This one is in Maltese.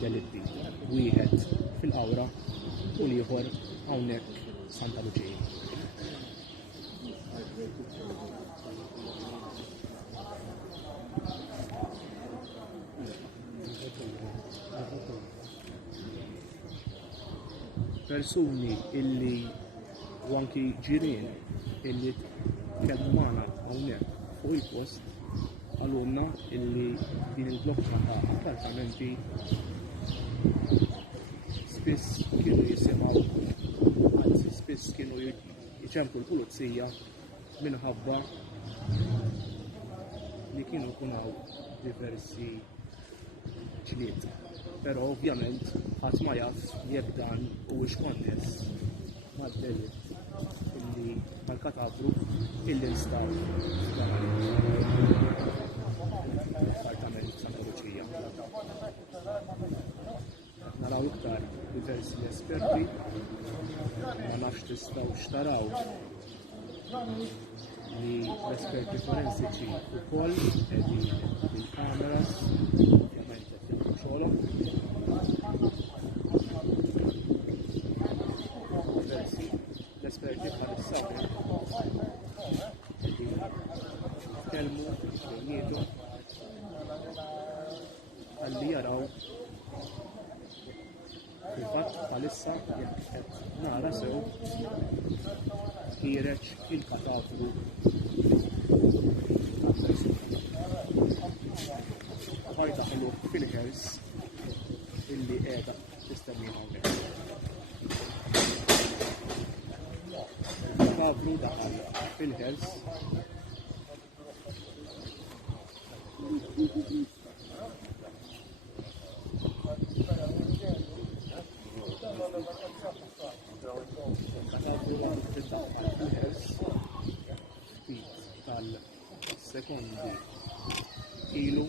delitti. Wieħed fil-Qawra u l-ieħor hawnhekk Santa Luċija. Persuni illi u anki ġirien illi tkellmu magħna hawnhekk fuq il-post għalunna illi din il-blokka ta' appartamenti spiss kienu jisimgħu, anzi spiss kienu jċerku l-pulizija minħabba li kienu kunaw diversi ġlied. Però ovvjament ħadd ma jaf jekk dan huwiex konness mad-delitt illi mal-katabru illi nstaw l-appartament Santa Luċija. Naraw iktar diversi esperti, ma nafx tistgħu xtaraw li l-esperti forensiċi wkoll qegħdin bil-kameras, ovvjament qed jagħmlu xogħolhom. L-esperti bħal-is-sabi jitkellmu bejniethom ħalli jaraw fil-fatt bħalissa jekk qed nara sew ħireġ il-katafru ħajta ħelu fil-ħers illi qiegħda tistennina hawnhekk. Il-katafru daħal fil-ħers tal-sekondi ilu